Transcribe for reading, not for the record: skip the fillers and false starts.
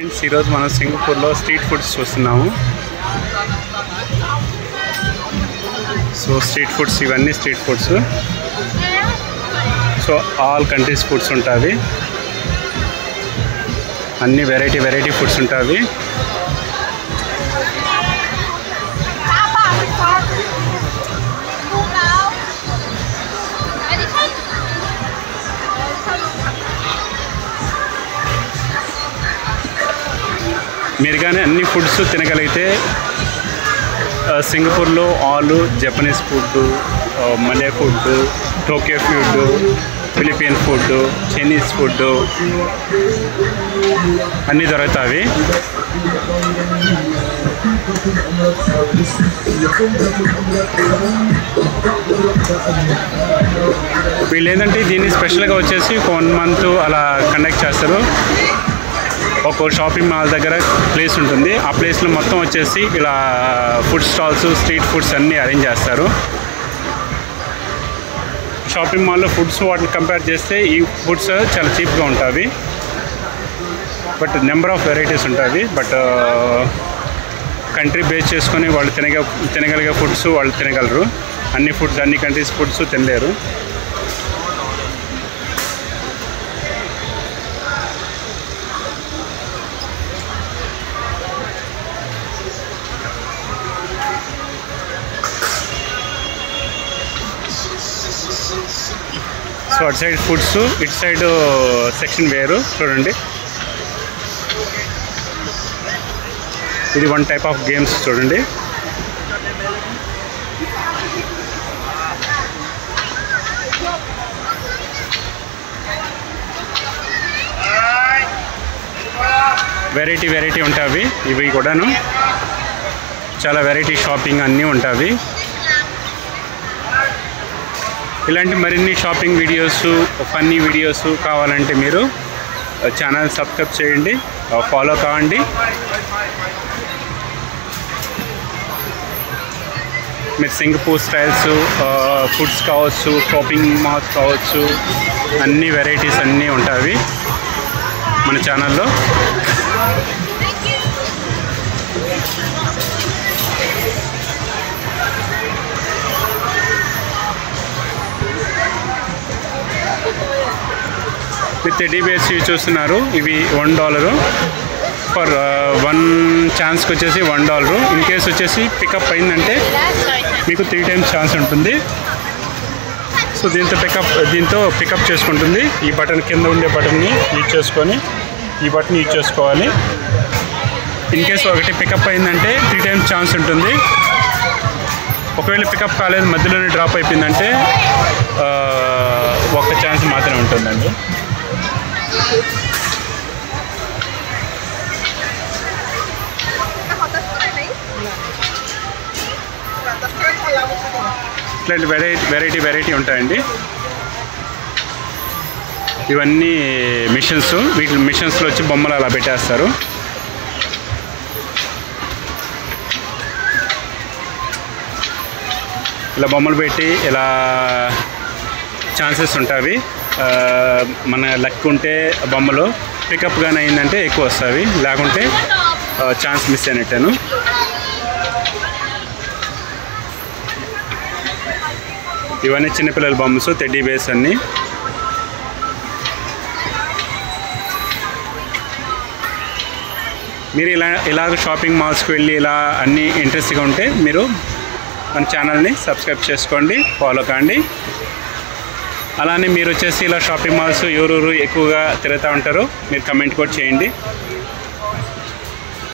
Friends ఈరోజు మనం సింగపూర్లో స్ట్రీట్ ఫుడ్స్ చూస్తున్నాము. సో స్ట్రీట్ ఫుడ్స్ ఇవన్నీ street foods. So all countries foods ఉంటాయి, అన్ని వెరైటీ ఫుడ్స్ ఉంటాయి. మీరు కానీ అన్ని ఫుడ్స్ తినగలిగితే సింగపూర్లో all Japanese food, Malay food, Tokyo food, Philippine food, Chinese food అన్నీ దొరుకుతాయి. వీళ్ళు ఏంటంటే దీన్ని స్పెషల్గా వచ్చేసి 1 month అలా కండక్ట్ చేస్తారు. ఒక షాపింగ్ మాల్ దగ్గర ప్లేస్ ఉంటుంది, ఆ ప్లేస్లో మొత్తం వచ్చేసి ఇలా ఫుడ్ స్టాల్స్, స్ట్రీట్ ఫుడ్స్ అన్నీ అరేంజ్ చేస్తారు. షాపింగ్ మాల్లో ఫుడ్స్ వాటిని కంపేర్ చేస్తే ఈ ఫుడ్స్ చాలా చీప్గా ఉంటాయి, బట్ నెంబర్ ఆఫ్ వెరైటీస్ ఉంటాయి. బట్ కంట్రీ బేస్ చేసుకొని వాళ్ళు తినగలిగే ఫుడ్స్ వాళ్ళు తినగలరు. అన్ని కంట్రీస్ ఫుడ్స్ తినలేరు. సో అటు సైడ్ ఫుడ్స్, ఇటు సైడ్ సెక్షన్ వేరు. చూడండి, ఇది 1 type ఆఫ్ గేమ్స్. చూడండి, వెరైటీ ఉంటాయి. ఇవి కూడాను చాలా వెరైటీ షాపింగ్ అన్నీ ఉంటాయి. ఇలాంటి మరిన్ని షాపింగ్ వీడియోస్, ఫన్నీ వీడియోస్ కావాలంటే మీరు ఛానల్ సబ్స్క్రైబ్ చేయండి, ఫాలో కావండి. మీరు సింగపూర్ స్టైల్స్ ఫుడ్స్ కావచ్చు, షాపింగ్ మాల్స్ కావచ్చు, అన్ని వెరైటీస్ అన్నీ ఉంటాయి మన ఛానల్లో. మీరు టెడ్డీ బేర్స్ ఇవి చూస్తున్నారు, ఇవి $1 ఫర్ 1 ఛాన్స్కి వచ్చేసి $1. ఇన్ కేస్ వచ్చేసి పికప్ అయిందంటే మీకు 3 times ఛాన్స్ ఉంటుంది. సో దీంతో పికప్ చేసుకుంటుంది. ఈ బటన్ కింద ఉండే బటన్ని యూజ్ చేసుకొని ఈ బటన్ యూజ్ చేసుకోవాలి. ఇన్ కేస్ ఒకటి పికప్ అయిందంటే 3 times ఛాన్స్ ఉంటుంది. ఒకవేళ పికప్ కాలేదు, మధ్యలోనే డ్రాప్ అయిపోయిందంటే 1 ఛాన్స్ మాత్రమే ఉంటుందండి. ఇట్లాంటి వెరైటీ ఉంటాయండి. ఇవన్నీ మిషన్స్. వీటి మిషన్స్లో వచ్చి బొమ్మలు అలా పెట్టేస్తారు. ఇలా బొమ్మలు పెట్టి ఇలా ఛాన్సెస్ ఉంటాయి. మన లక్ ఉంటే బొమ్మలో పికప్ కానీ అయిందంటే ఎక్కువ వస్తుంది, లేకుంటే ఛాన్స్ మిస్ అయినట్టాను. ఇవన్నీ చిన్నపిల్లల బొమ్మస్, టెడ్డీ బేర్స్ అన్నీ. మీరు ఇలాగ షాపింగ్ మాల్స్కి వెళ్ళి ఇలా అన్నీ ఇంట్రెస్ట్గా ఉంటే మీరు మన ఛానల్ని సబ్స్క్రైబ్ చేసుకోండి, ఫాలో కాండి. అలానే మీరు వచ్చేసి ఇలా షాపింగ్ మాల్స్ ఎవరెవరు ఎక్కువగా తిరుగుతూ ఉంటారో మీరు కమెంట్ కూడా చేయండి.